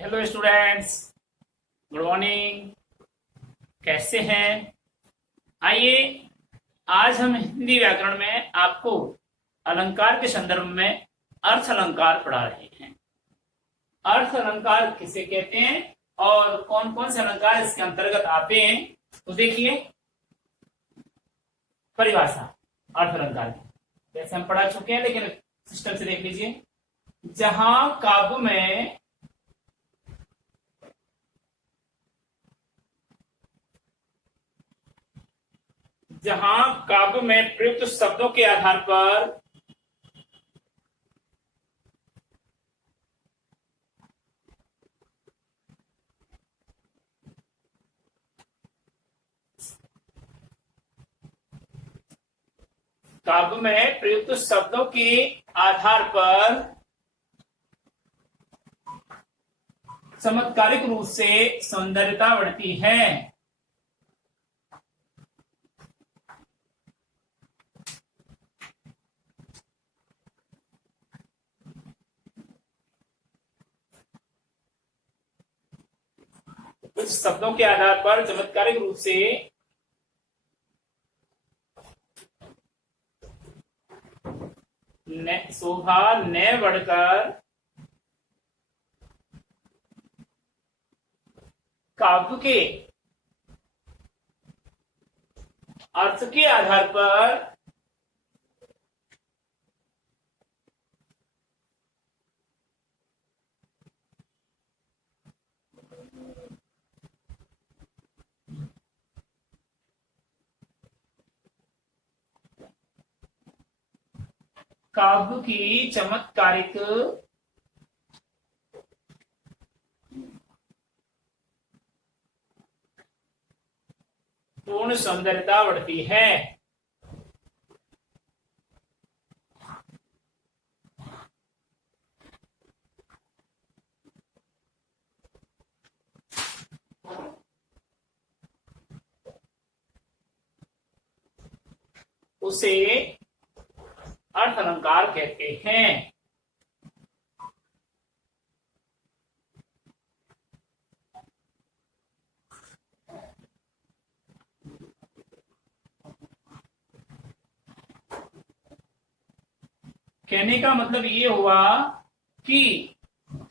Hello students, good morning. कैसे हैं? आइए, आज हम हिंदी व्याकरण में आपको अलंकार के संदर्भ में अर्थ अलंकार पढ़ा रहे हैं। अर्थ अलंकार किसे कहते हैं और कौन कौन से अलंकार इसके अंतर्गत आते हैं, तो देखिए परिभाषा अर्थ अलंकार की जैसे हम पढ़ा चुके हैं, लेकिन सिस्टम से देख लीजिए। जहां काव्य में प्रयुक्त शब्दों के आधार पर चमत्कारिक रूप से सौंदर्यता बढ़ती है। कुछ शब्दों के आधार पर चमत्कारिक रूप से शोभा न बढ़कर काव्य के अर्थ के आधार पर काव्य की चमत्कारिक पूर्ण सौंदर्यता बढ़ती है। उसे अर्थ अलंकार कहते हैं। कहने का मतलब ये हुआ कि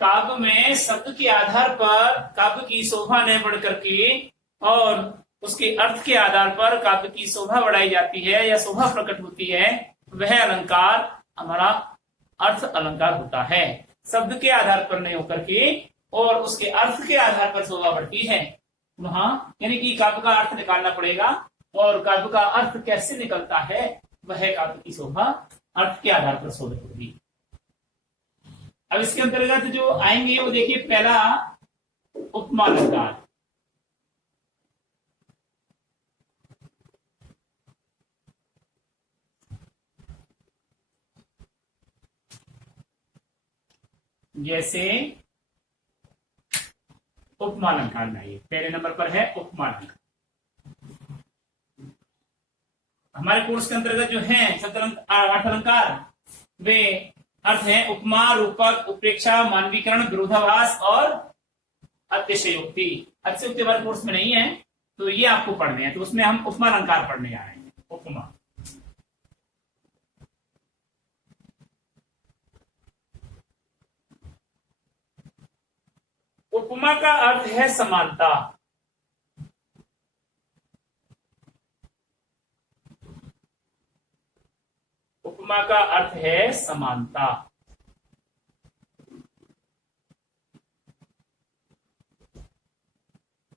काव्य में शब्द के आधार पर काव्य की शोभा न बढ़ करके और उसके अर्थ के आधार पर काव्य की शोभा बढ़ाई जाती है या शोभा प्रकट होती है, वह अलंकार हमारा अर्थ अलंकार होता है। शब्द के आधार पर नहीं होकर के और उसके अर्थ के आधार पर शोभा बढ़ती है वहां, यानी कि काव्य का अर्थ निकालना पड़ेगा और काव्य का अर्थ कैसे निकलता है, वह काव्य की शोभा अर्थ के आधार पर शोभित होगी। अब इसके अंतर्गत जो आएंगे वो देखिए, पहला उपमा अलंकार। जैसे उपमा अलंकार में आइए, पहले नंबर पर है उपमा अलंकार। हमारे कोर्स के अंतर्गत जो है अर्थ अलंकार, वे अर्थ है उपमा, रूपक, उत्प्रेक्षा, मानवीकरण, विरोधाभास और अतिशयोक्ति। अतिशयोक्ति हमारे कोर्स में नहीं है, तो ये आपको पढ़ने हैं, तो उसमें हम उपमा अलंकार पढ़ने जा रहे हैं। उपमा उपमा का अर्थ है समानता। उपमा का अर्थ है समानता।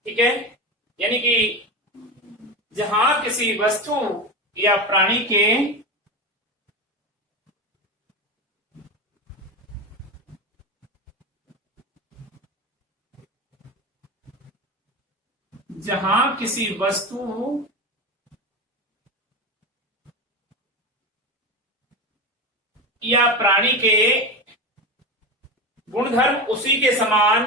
ठीक है, यानी कि जहां किसी वस्तु या प्राणी के जहां किसी वस्तु या प्राणी के गुणधर्म उसी के समान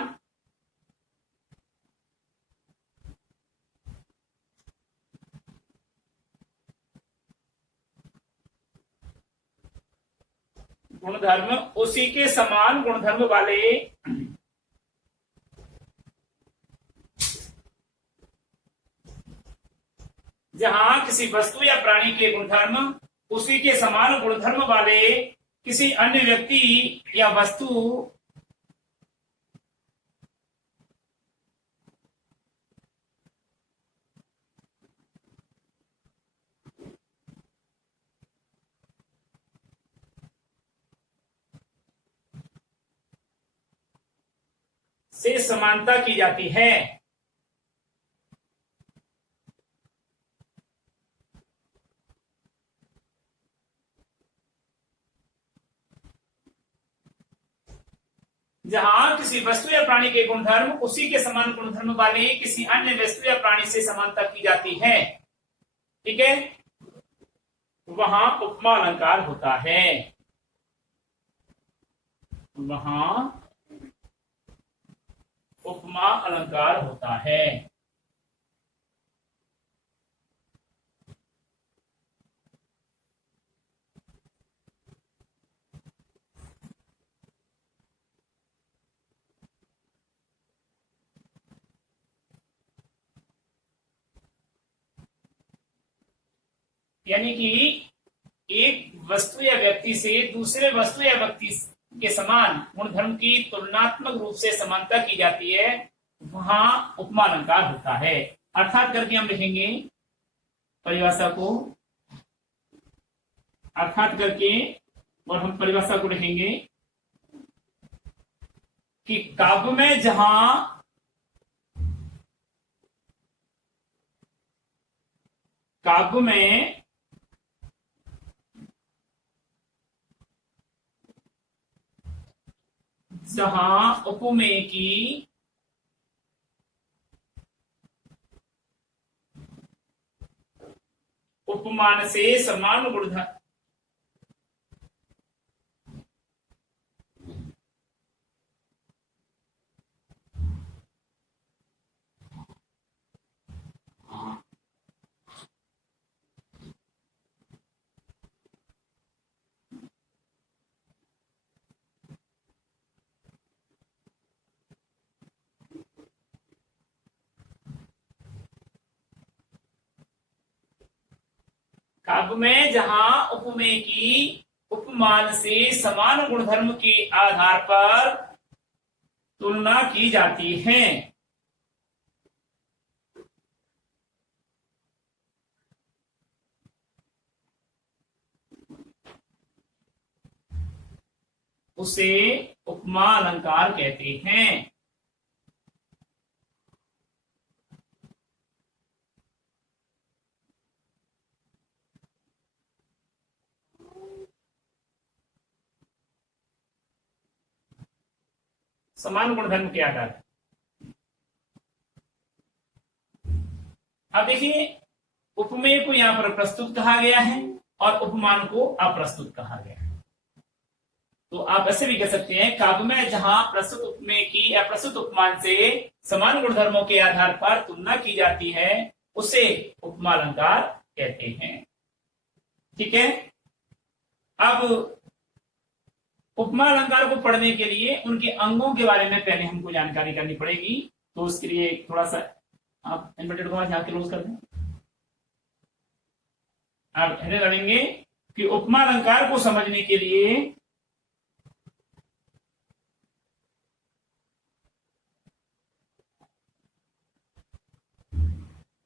गुणधर्म उसी के समान गुणधर्म वाले जहां किसी वस्तु या प्राणी के गुणधर्म उसी के समान गुणधर्म वाले किसी अन्य व्यक्ति या वस्तु से समानता की जाती है। जहां किसी वस्तु या प्राणी के गुणधर्म उसी के समान गुणधर्म वाले किसी अन्य वस्तु या प्राणी से समानता की जाती है, ठीक है, वहां उपमा अलंकार होता है। वहां उपमा अलंकार होता है। यानी कि एक वस्तु या व्यक्ति से दूसरे वस्तु या व्यक्ति के समान गुणधर्म की तुलनात्मक रूप से समानता की जाती है, वहां उपमा अलंकार होता है। अर्थात करके हम लिखेंगे परिभाषा को, अर्थात करके, और हम परिभाषा को लिखेंगे कि काव्य में जहां उपमेय की उपमान से समान गुणधर्म काव्य में जहां उपमेय की उपमान से समान गुणधर्म के आधार पर तुलना की जाती है, उसे उपमा अलंकार कहते हैं। समान गुणधर्म के आधार पर। अब देखिए, उपमेय को यहां पर प्रस्तुत कहा गया है और उपमान को अप्रस्तुत कहा गया है। तो आप ऐसे भी कह सकते हैं, काव्य में जहां प्रस्तुत उपमेय की अप्रस्तुत उपमान से समान गुणधर्मों के आधार पर तुलना की जाती है, उसे उपमा अलंकार कहते हैं, ठीक है। अब उपमा अलंकार को पढ़ने के लिए उनके अंगों के बारे में पहले हमको जानकारी करनी पड़ेगी। तो उसके लिए थोड़ा सा आप इन्वर्टेड कॉमा यहाँ क्लोज कर दें। आप जानेंगे कि उपमा अलंकार को समझने के लिए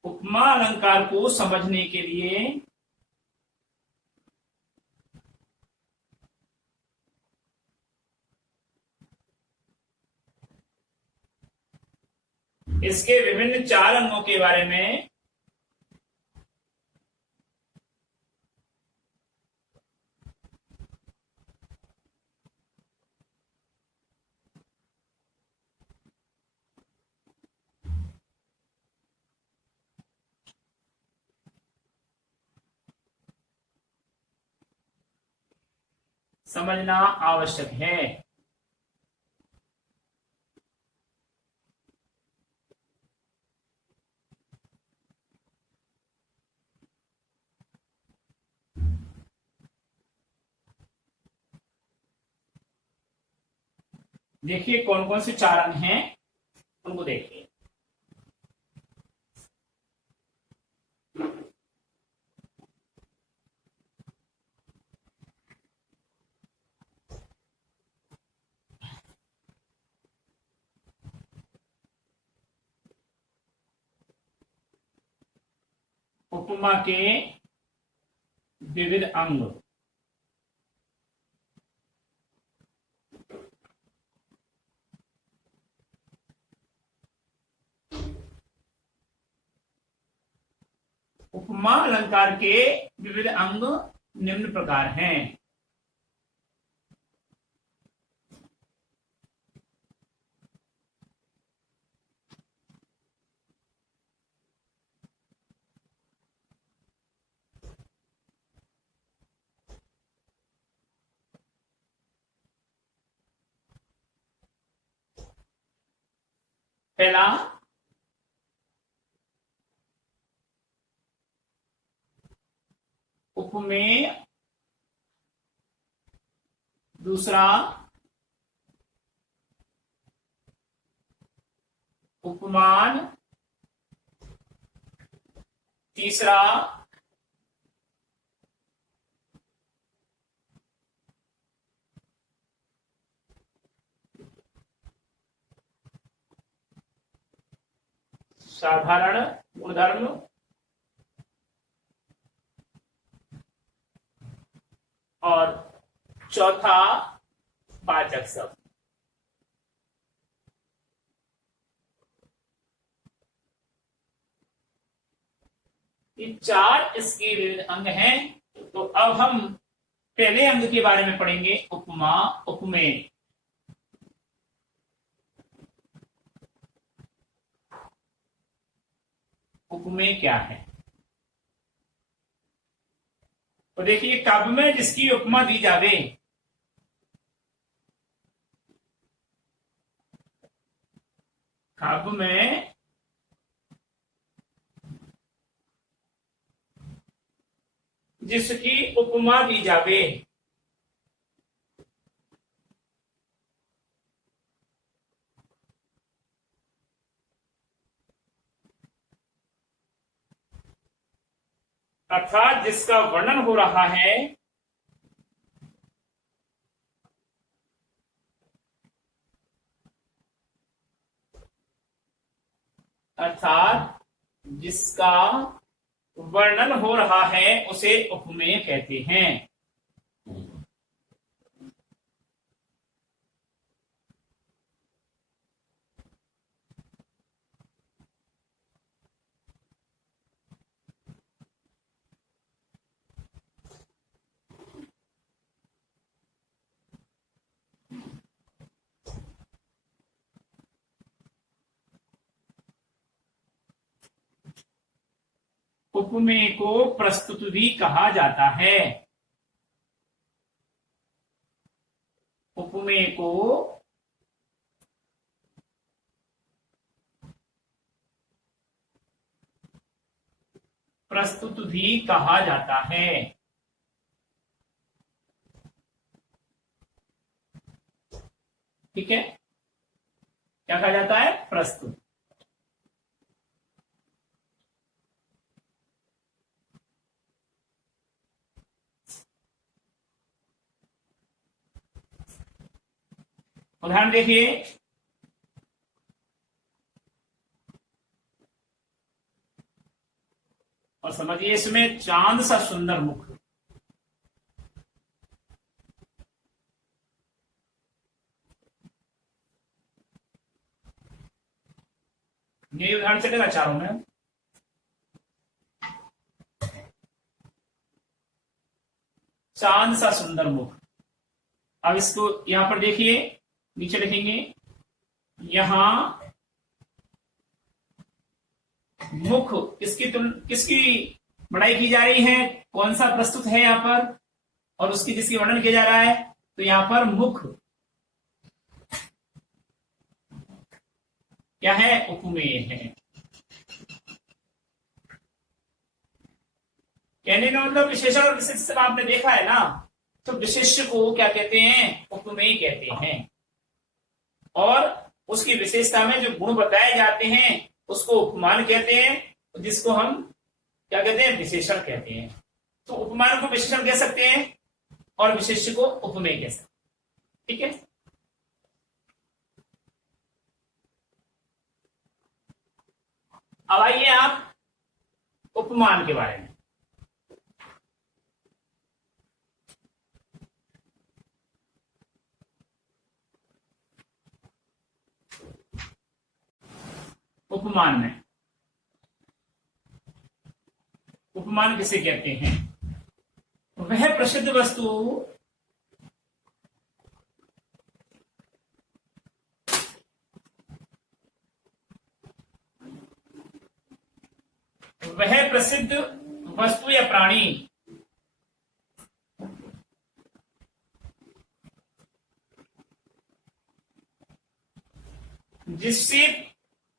उपमा अलंकार को समझने के लिए इसके विभिन्न 4 अंगों के बारे में समझना आवश्यक है। देखिए कौन कौन से 4 अंग हैं, उनको देखिए। उपमा के विविध अंग। उपमा अलंकार के विविध अंग निम्न प्रकार हैं। पहला, उपमेय। दूसरा, उपमान। तीसरा, साधारण गुणधर्म। और चौथा, वाचक शब्द। ये चार इसके विविध अंग हैं। तो अब हम पहले अंग के बारे में पढ़ेंगे, उपमा उपमेय। उपमेय क्या है? तो देखिए, काव्य में जिसकी उपमा दी जावे, काव्य में जिसकी उपमा दी जावे, अर्थात जिसका वर्णन हो रहा है, अर्थात जिसका वर्णन हो रहा है उसे उपमेय कहते हैं। उपमेय को प्रस्तुत भी कहा जाता है। उपमेय को प्रस्तुत भी कहा जाता है। ठीक है, क्या कहा जाता है? प्रस्तुत। उदाहरण देखिए, और समझिए, इसमें चांद सा सुंदर मुख। ये उदाहरण चलेगा चारों में। चांद सा सुंदर मुख। अब इसको यहां पर देखिए, नीचे लिखेंगे, यहां मुख किसकी बड़ाई की जा रही है? कौन सा प्रस्तुत है यहां पर, और उसकी जिसकी वर्णन किया जा रहा है? तो यहां पर मुख क्या है? उपमेय है। कहने का मतलब विशेषण और विशेष आपने देखा है ना, तो विशेष्य को क्या कहते हैं? उपमेय कहते हैं। और उसकी विशेषता में जो गुण बताए जाते हैं उसको उपमान कहते हैं, जिसको हम क्या कहते हैं? विशेषण कहते हैं। तो उपमान को विशेषण कह सकते हैं और विशेष्य को उपमेय कह सकते हैं। ठीक है, अब आइए आप उपमान के बारे में। उपमान में, उपमान किसे कहते हैं? वह प्रसिद्ध वस्तु वह प्रसिद्ध वस्तु या प्राणी जिससे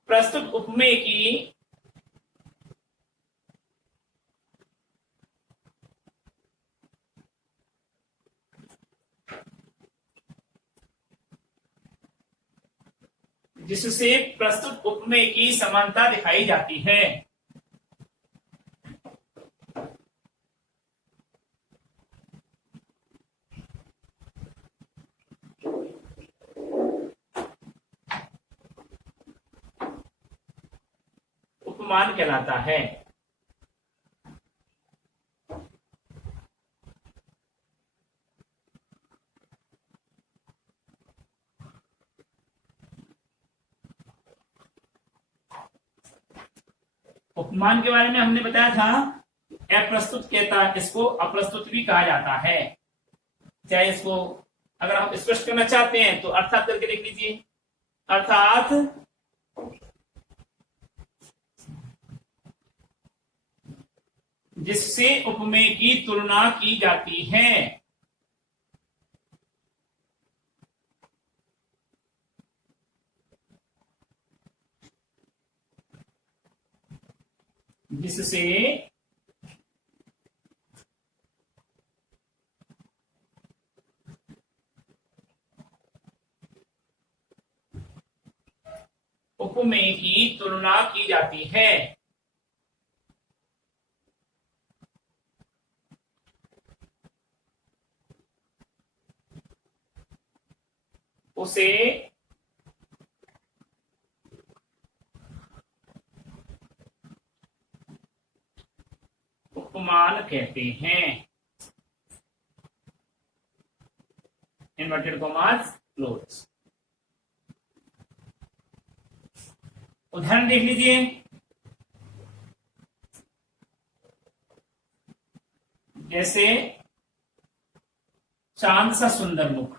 प्रस्तुत उपमेय की जिससे प्रस्तुत उपमेय की समानता दिखाई जाती है। उपमान कहलाता है। उपमान के बारे में हमने बताया था, अप्रस्तुत कहता, इसको अप्रस्तुत भी कहा जाता है। चाहे इसको अगर हम स्पष्ट करना चाहते हैं तो अर्थात करके लिख लीजिए। अर्थात जिससे उपमेय की तुलना की जाती है। जिससे उपमेय की तुलना की जाती है। उसे उपमान कहते हैं। Inverted commas close. उदाहरण देख लीजिए। जैसे चांद सा सुंदर मुख,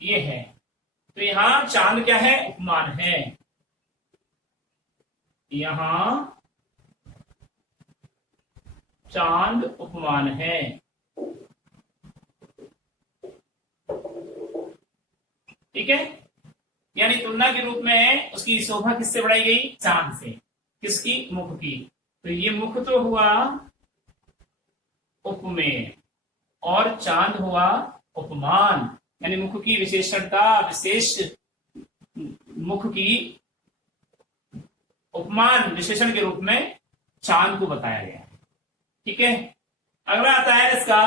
ये है। तो यहां चांद क्या है? उपमान है। यहां चांद उपमान है। ठीक है, यानी तुलना के रूप में उसकी शोभा किससे बढ़ाई गई? चांद से। किसकी? मुख की। तो ये मुख तो हुआ उपमेय और चांद हुआ उपमान, यानी मुख की विशेषणता, विशेष मुख की उपमान विशेषण के रूप में चांद को बताया गया। ठीक है, अगला आता है इसका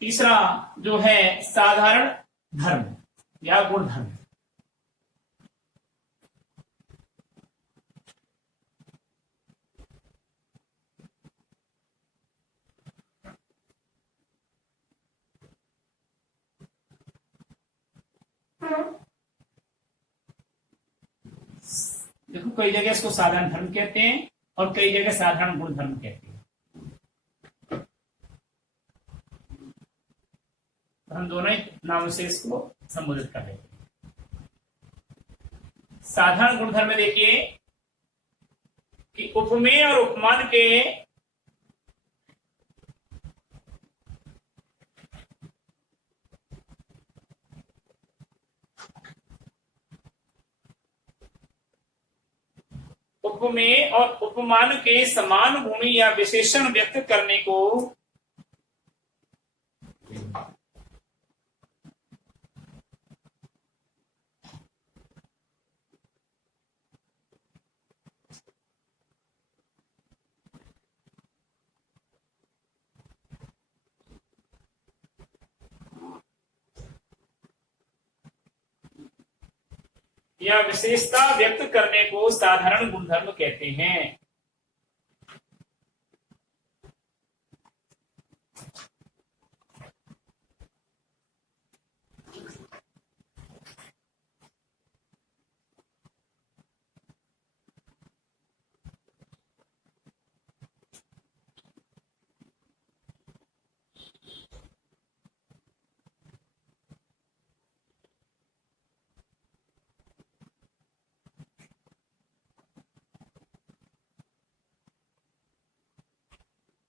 तीसरा, जो है साधारण धर्म या गुण धर्म। देखो, कई जगह इसको साधारण धर्म कहते हैं और कई जगह साधारण गुण धर्म कहते हैं। हम दोनों ही नामों से इसको संबोधित कर लेते हैं। साधारण गुणधर्म में देखिए कि उपमेय और उपमान के उपमेय और उपमान के समान गुण या विशेषण व्यक्त करने को या विशेषता व्यक्त करने को साधारण गुणधर्म कहते हैं।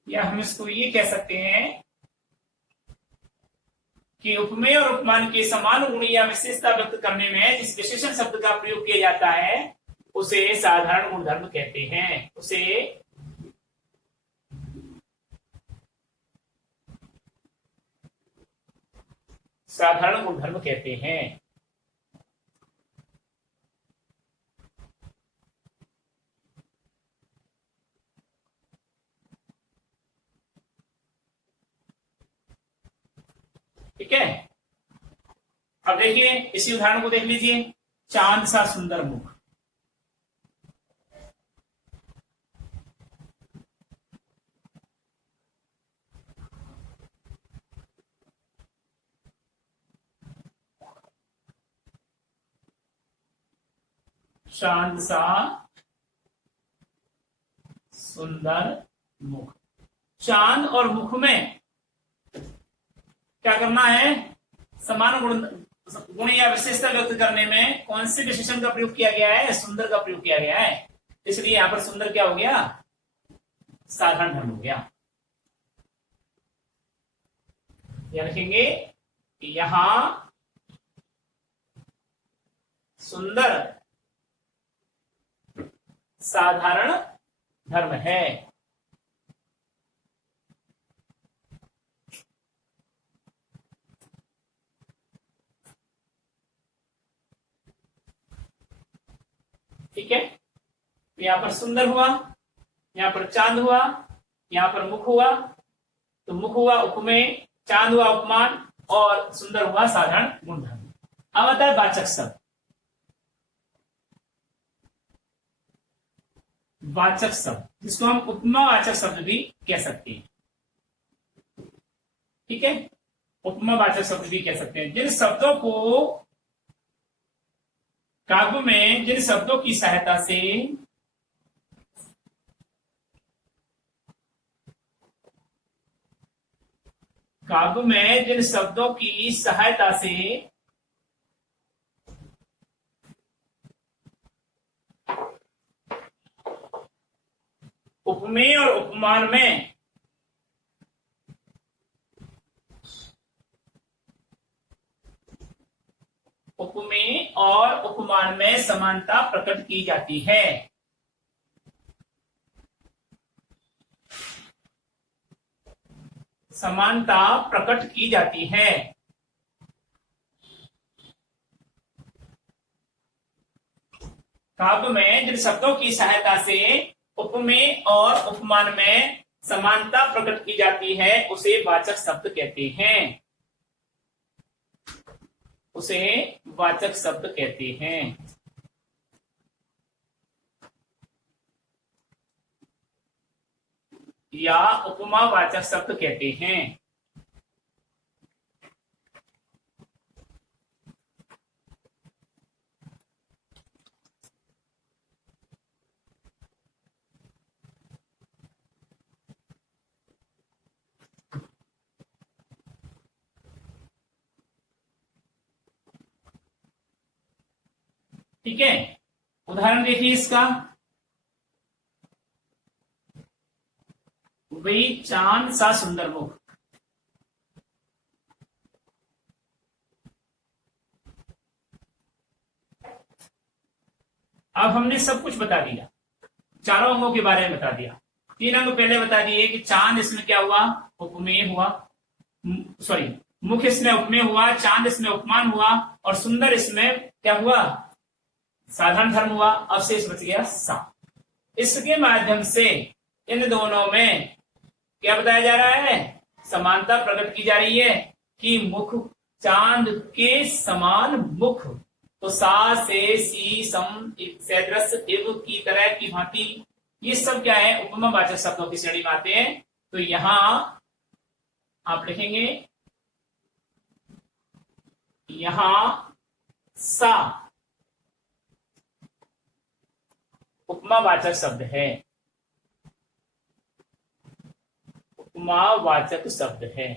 या हम इसको ये कह सकते हैं कि उपमेय और उपमान के समान गुण या विशेषता व्यक्त करने में जिस विशेषण शब्द का प्रयोग किया जाता है उसे साधारण गुणधर्म कहते हैं। उसे साधारण गुणधर्म कहते हैं। ठीक है, अब देखिए इसी उदाहरण को देख लीजिए। चांद सा सुंदर मुख। चांद सा सुंदर मुख। चांद और मुख में क्या करना है? समान गुण या विशेषता व्यक्त करने में कौन से विशेषण का प्रयोग किया गया है? सुंदर का प्रयोग किया गया है। इसलिए यहां पर सुंदर क्या हो गया? साधारण धर्म हो गया। याद रखेंगे यहां सुंदर साधारण धर्म है। ठीक है, यहां पर सुंदर हुआ, यहां पर चांद हुआ, यहां पर मुख हुआ। तो मुख हुआ उपमेय, चांद हुआ उपमान और सुंदर हुआ साधारण गुणधर्म। अब आता है वाचक शब्द। वाचक शब्द जिसको हम उपमावाचक शब्द भी कह सकते हैं। ठीक है, उपमावाचक शब्द भी कह सकते हैं। जिन शब्दों को काव्य में जिन शब्दों की सहायता से काव्य में जिन शब्दों की सहायता से उपमेय और उपमान में उपमेय और उपमान में समानता प्रकट की जाती है। समानता प्रकट की जाती है। काव्य में जिन शब्दों की सहायता से उपमेय और उपमान में समानता प्रकट की जाती है उसे वाचक शब्द कहते हैं। उसे वाचक शब्द कहते हैं। या उपमावाचक शब्द कहते हैं। ठीक है, उदाहरण देखिए इसका। वही चांद सा सुंदर मुख। अब हमने सब कुछ बता दिया, चारों अंगों के बारे में बता दिया। 3 अंग पहले बता दिए कि चांद इसमें क्या हुआ? उपमेय हुआ। सॉरी, मुख इसमें उपमेय हुआ, चांद इसमें उपमान हुआ और सुंदर इसमें क्या हुआ? साधारण धर्म हुआ। अवशेष बच गया सा। इसके माध्यम से इन दोनों में क्या बताया जा रहा है? समानता प्रकट की जा रही है कि मुख चांद के समान मुख तो सा से सी सम सैदृश इव की तरह की भांति, ये सब क्या है, उपमा वाचक शब्दों की श्रेणी में आते हैं। तो यहां आप लिखेंगे, यहां सा उपमावाचक शब्द है, उपमावाचक शब्द है।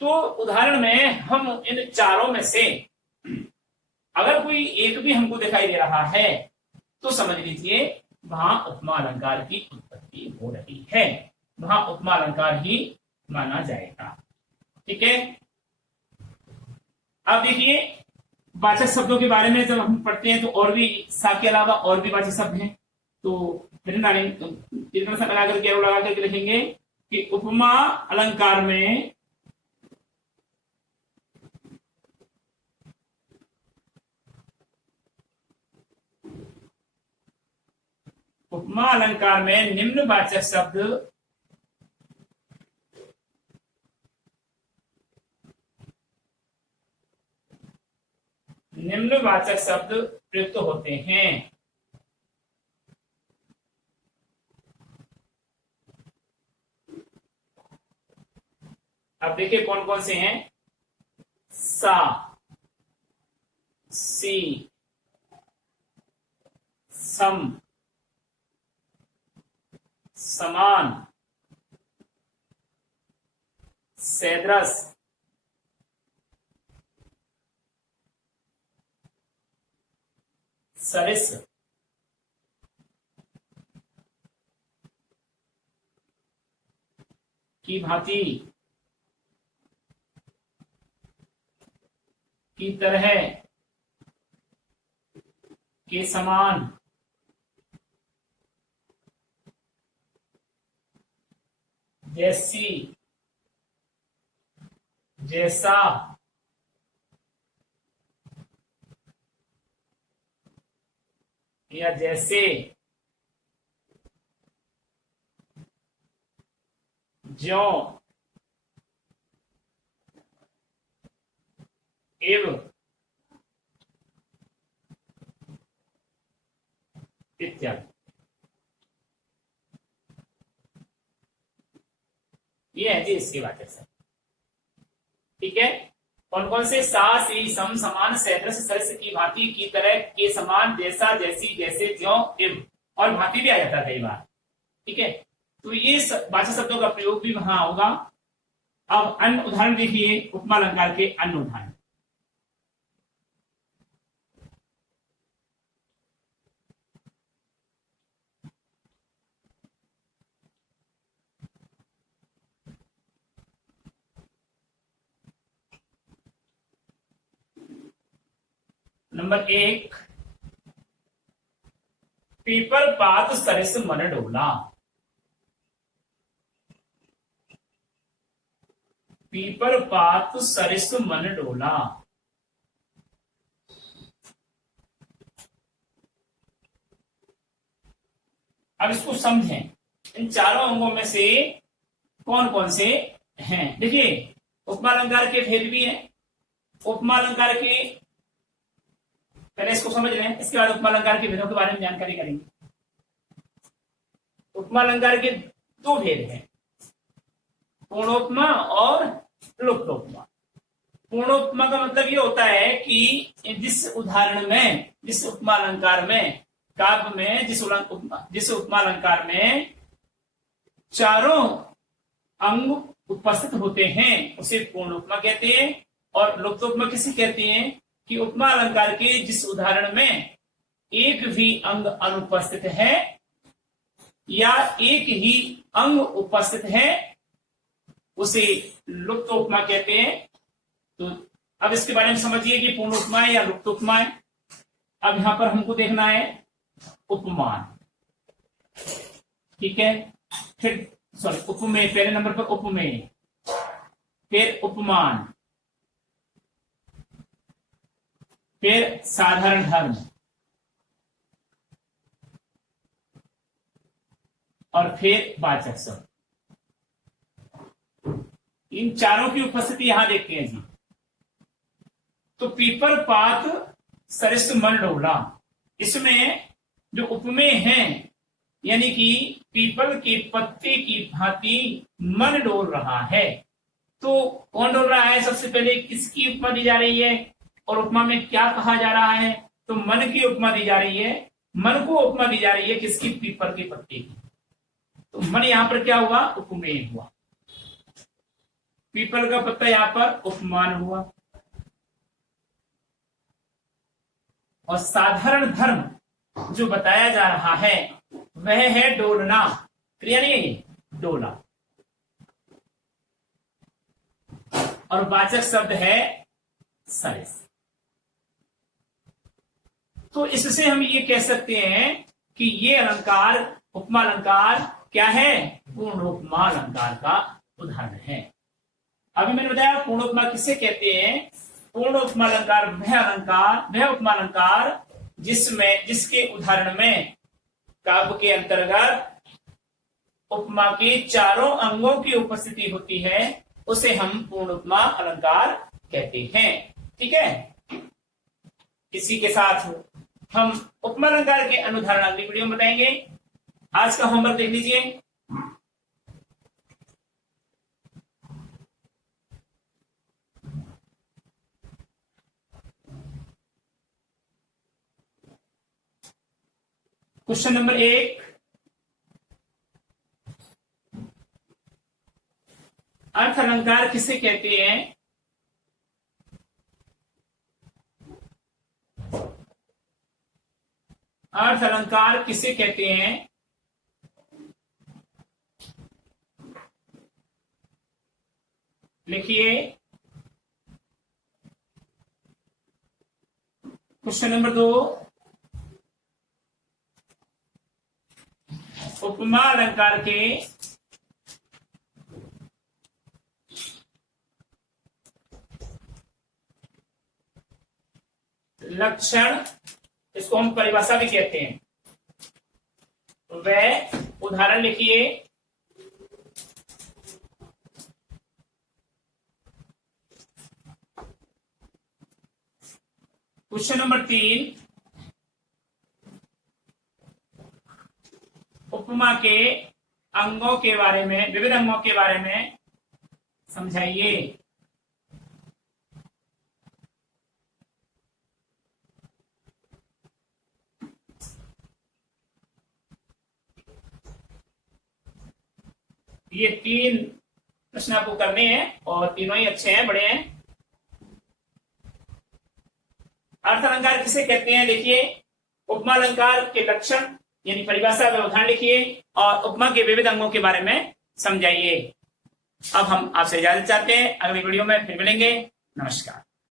तो उदाहरण में हम इन चारों में से अगर कोई एक भी हमको दिखाई दे रहा है तो समझ लीजिए वहां उपमा अलंकार की उत्पत्ति हो रही है, वहां उपमा अलंकार ही माना जाएगा। ठीक है। अब देखिए वाचक शब्दों के बारे में जब हम पढ़ते हैं तो और भी सा के अलावा और भी वाचक शब्द हैं। तो फिर लगा करके एरो लगा करके लिखेंगे कि उपमा अलंकार में निम्नवाचक शब्द प्रयुक्त होते हैं। अब देखिए कौन कौन से हैं। सा, सी, सम, समान, सैदृश, सरिस, की भांति, की तरह, के समान, जैसी, जैसा, या जैसे, ज्यों, एव, इत्यादि। ये है जी इसके वाचक शब्द। ठीक है। कौन कौन से? सा, सी, सम, समान, सदृश, सरिस, की भांति, की तरह, के समान, जैसा, जैसी, जैसे, ज्यों, एवं, और भांति भी आ जाता है कई बार। ठीक है। तो ये वाचक शब्दों का प्रयोग भी वहां होगा। अब अन्य उदाहरण देखिए, उपमा अलंकार के अन्य उदाहरण। नंबर 1, पीपर पात सरिस मन डोला। पीपर पात सरिस मन डोला। अब इसको समझें, इन चारों अंगों में से कौन कौन से हैं। देखिए उपमा अलंकार के भेद भी हैं। उपमा अलंकार के पहले इसको समझ लें, इसके बाद उपमा अलंकार के भेदों के बारे में जानकारी करेंगे। उपमा अलंकार के दो भेद हैं, पूर्णोपमा और लुप्तोपमा। पूर्णोपमा का मतलब ये होता है कि जिस उदाहरण में, जिस उपमा अलंकार में, काव्य में, जिस उपमा अलंकार में चारों अंग उपस्थित होते हैं उसे पूर्णोपमा कहते हैं। और लुप्तोपमा किसे कहते हैं? कि उपमा अलंकार के जिस उदाहरण में एक भी अंग अनुपस्थित है या एक ही अंग उपस्थित है उसे लुप्तोपमा कहते हैं। तो अब इसके बारे में समझिए कि पूर्ण उपमा है या लुप्त उपमा है। अब यहां पर हमको देखना है उपमान। ठीक है। फिर उपमेय, पहले नंबर पर उपमेय, फिर उपमान, फिर साधारण धर्म, और फिर वाचक शब्द। इन चारों की उपस्थिति यहां देखते हैं जी। तो पीपल पात सरिस मन डोला, इसमें जो उपमेय हैं यानी कि पीपल के पत्ते की भांति मन डोल रहा है। तो कौन डोल रहा है? सबसे पहले किसकी उपमा दी जा रही है और उपमा में क्या कहा जा रहा है? तो मन की उपमा दी जा रही है। मन को उपमा दी जा रही है किसकी? पीपल के पत्ते की। तो मन यहां पर क्या हुआ? उपमेय हुआ। पीपल का पत्ता यहां पर उपमान हुआ। और साधारण धर्म जो बताया जा रहा है वह है डोलना। क्रिया नहीं है ये, डोला। और वाचक शब्द है सरिस। तो इससे हम ये कह सकते हैं कि ये अलंकार, उपमा अलंकार क्या है? पूर्ण उपमा अलंकार का उदाहरण है। अभी मैंने बताया पूर्ण उपमा किसे कहते हैं। पूर्ण उपमा अलंकार वह उपमा अलंकार जिसके उदाहरण में काव्य के अंतर्गत उपमा के चारों अंगों की उपस्थिति होती है, उसे हम पूर्ण उपमा अलंकार कहते हैं। ठीक है, इसी के साथ हम उपमा अलंकार के अनुदाहरण अगली वीडियो में बताएंगे। आज का होमवर्क देख लीजिए। क्वेश्चन नंबर 1, अर्थ अलंकार किसे कहते हैं? अर्थ अलंकार किसे कहते हैं? लिखिए। क्वेश्चन नंबर 2, उपमा अलंकार के लक्षण, इसको हम परिभाषा भी कहते हैं, वह उदाहरण लिखिए। क्वेश्चन नंबर 3, उपमा के अंगों के बारे में, विविध अंगों के बारे में समझाइए। ये 3 प्रश्न आपको करने हैं और तीनों ही अच्छे हैं, बड़े हैं। अर्थ अलंकार किसे कहते हैं? देखिए, उपमा अलंकार के लक्षण यानी परिभाषा व्यवधान लिखिए और उपमा के विविध अंगों के बारे में समझाइए। अब हम आपसे इजाजत चाहते हैं, अगली वीडियो में फिर मिलेंगे। नमस्कार।